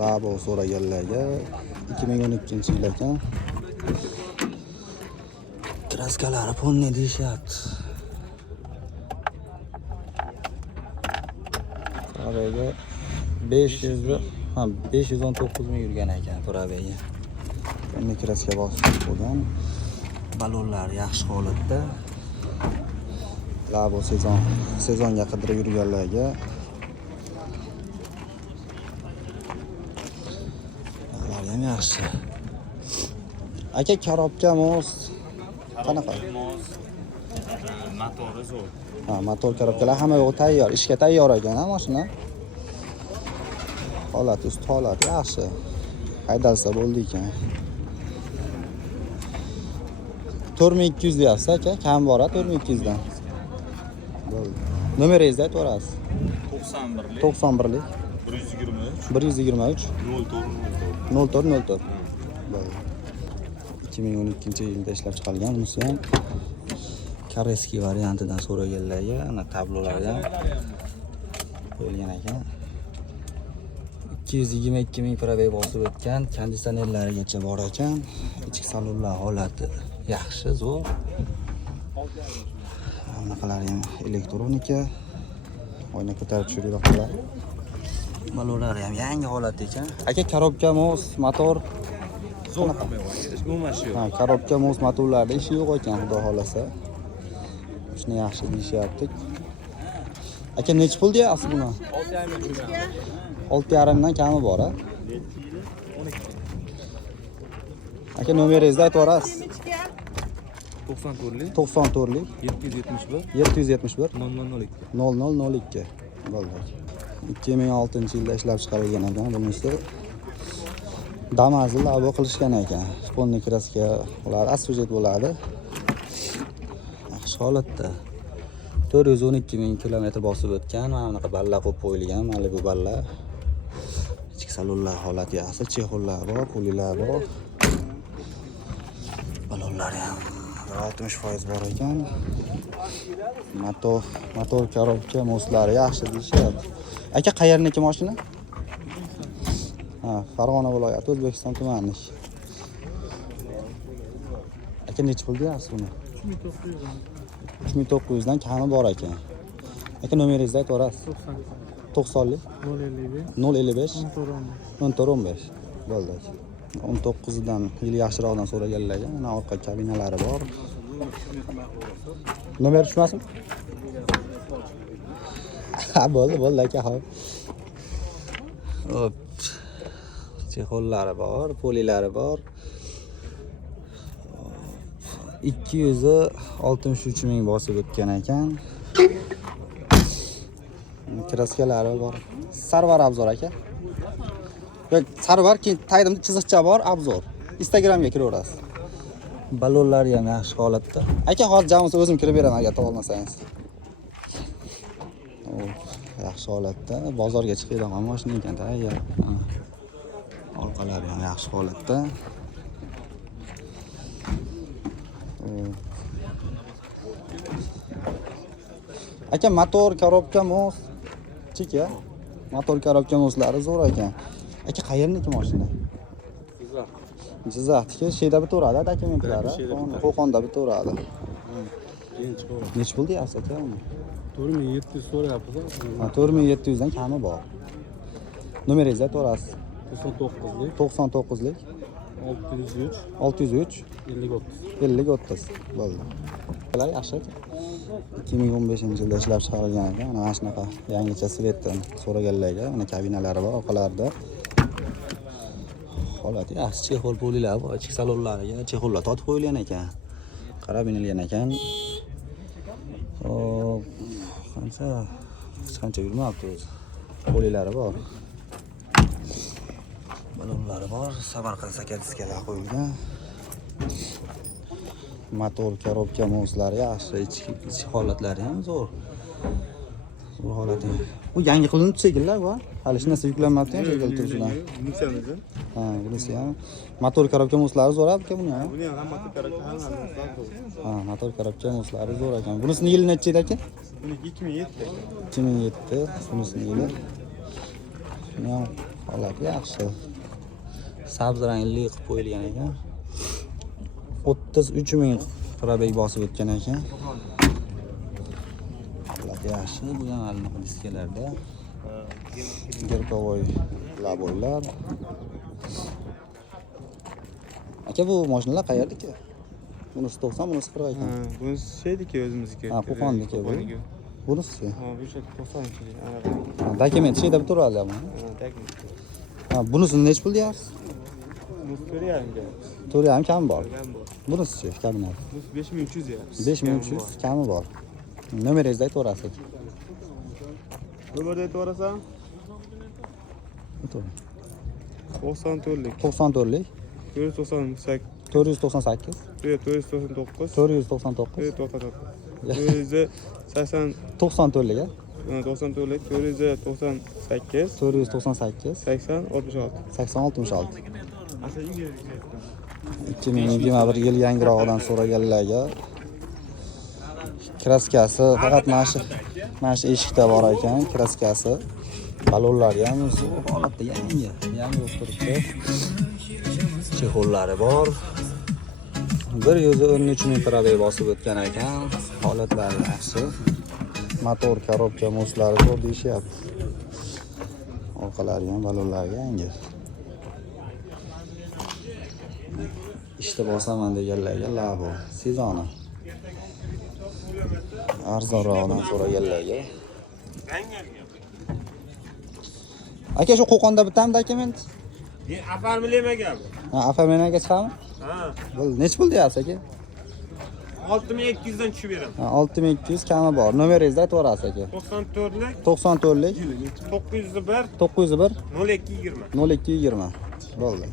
Labo so'raganlarga 2012-yil ekan. Kraskalari polni deyishyapti. To'rabaga 519 ming yurgan ekan To'rabaga. Endi kraska bosib qo'ygan. Balonlar yaxshi holatda. Labo sezonga qidirib yurganlarga ham yaxshi. Aka korobka mos qanaqa? Motori zo'r. Ha, motor korobkalar hamma yo'q tayyor, ishga tayyor ekan mashina. Holat, ust holat yaxshi. Haydalsa bo'ldi ekan. 4200 deyapsiz aka, kam bor 4200 dan. Bo'ldi. Nomeringizni aytvorasiz. 91lik. 91lik 123 0404. Bo'ldi. 2012-yilda ishlab chiqarilgan, bunisi ham Koreskiy variantidan so'raganlarga ana tablolarga qo'yilgan ekan. 222 ming probeg bosib o'tgan, konditsionerlarigacha bor ekan. Ichki salonlar holati yaxshi, zo'r. Bunaqalar ham elektronika. Oyna ko'tarib tushiradilar. Balonlari ham yangi holatda ekan. Aka korobka mos, motor zo'r umuman shu. Ha, korobka mos motorlarda ishi yo'q ekan, xudo xolasa. Shuni yaxshi deyishyapti. Aka nech pul deyapsiz buni? 6,5 dan kami bor, ha? 12. Aka nomeringizni aytvorasiz. 94lik 94lik 771 002 0002. bo'ldi. 2006-yilda ishlab chiqarilgan ekan bunisi. Damazli labo qilishgan ekan. Polni kraska ular assujet bo'ladi. Yaxshi holatda. 412 ming kilometr bosib o'tgan. Mana bunaqa balla qo'yib qo'yilgan, mana bu balla. Ichki salonlar holati yaxshi, chexollar bor, polilar bor. Balonlar ham 60% bor ekan. Motor korobka moslari yaxshi deyishyapti. Aka qayerniki mashina? Ha, Farg'ona viloyati, O'zbekiston tumanlik. Aka nech pul deyapsiz buni? 3900 dan kami bor ekan. Aka nomeringizni aytvorasiz. 90lik 055 1415. Bo'ldi. 19 dan yil yaxshiroqdan so'raganlarga mana orqa kabinalari bor. Nomer tushmasin? Ha, bo'ldi aka, hop. Hop. Chexollari bor, polilari bor. 263 ming bosib o'tgan ekan. Kraskalari bor. Sarvar obzor aka. Yo'q, sarvar keyin tagida chiziqcha bor, obzor. Instagramga kiraverasiz. Balonlari ham yaxshi holatda. Aka, hozir jamisi o'zim kirib beraman agar topolmasangiz. Yaxshi holatda, bozorga chiqadigan mashina ekan tayyor. Orqalari ham yaxshi holatda. Aka motor korobka mos cheka. Motor korobka moslari zo'r ekan. Aka qayerniki mashina? Jizzaxniki, sheyda bitaveradi dokumentlari. Qo'qonda bitaveradi. Nech pul deyapsiz aka uni? 4700 so'rayapsiz. Ha, 4700 dan kami bor. Nomeringizni aytvorasiz. 99lik 603 50 30. Bo'ldi. Bular yaxshi ekan. 2015-yilda ishlab chiqarilgan ekan. Mana shunaqa yangicha svetdan so'raganlarga, mana kabinalari bor orqalarida. Holati yaxshi, chexol polilar bor, ichki salonlariga chexollar tortib qo'yilgan ekan. Qarab inilgan ekan. Hop, qancha yurmabdi o'zi. Polilari bor. Balonlari bor, Samarqand sakadiskalar qo'yilgan. Motor korobka moslari yaxshi, ichki holatlari ham zo'r. Zo'r holati. Bu yangi qilinib shekillar bu. Hali hech narsa yuklanmabdi ham shekil turishidan. Ha, bunisi ham motor korobka moslari zo'r aka buni ham. Buni ham motor korobka Ha, motor korobka moslari zo'r ekan. Bunisini yili necha edi aka? Buni 2007. 2007, bunisini yili. Shuni ham Holat yaxshi. Sabzi rangli qilib qo'yilgan ekan. 33 ming probeg bosib o'tgan ekan. Holat yaxshi. Bu ham anaqa diskalarda. Gerkovoy laboylar. Aka bu mashinalar qayerdiki? Bunisi 90, bunisi 40 ekan. Bunisi şeydiki o'zimizniki. Ha, Qo'qonniki bu. Bunisi. Ha, bu şey 90'ınki. Ana Dokument şeyda bir turadi bu. teknik. Ha, bunisini nech pul deyapsiz? Mustari yangi. 4,5 kami bor. Ben bu. Bunisi kamina. Bu 5300 ya. 5300 kami bor. Nomeringizni aytaverasiz. Numarada aytaverasam? To'g'ri. 94lik. 94lik 498. 498 499. 499 499. 480 94lik 94lik 498 498 80 66. 80 66 Asal 2021 yil yangirog'idan so'raganlarga kraskasi faqat mana shu eshikda bor ekan. Kraskasi balonlari ham holatda yangi bo'lib turibdi. Chexollari bor. 113 ming probeg bosib o'tgan ekan. Holatlari yaxshi. Motor, korobka, moslari ko'p deyishyapti. Orqalari ham balonlari yangi. İşte bosaman deganlarga labo sezoni. Arzonroqdan so'raganlarga. Aka shu Qo'qonda bittami dokument? Afarmilaymagan. Ha, afamenaga chiqami? Ha. Bu nech pul deyapsiz aka? 6200 dan tushib beraman. Ha, 6200 kami bor. Nomeringizni aytaverasiz aka. 94lik 94lik 901 901 0220. 0220. Bo'ldi.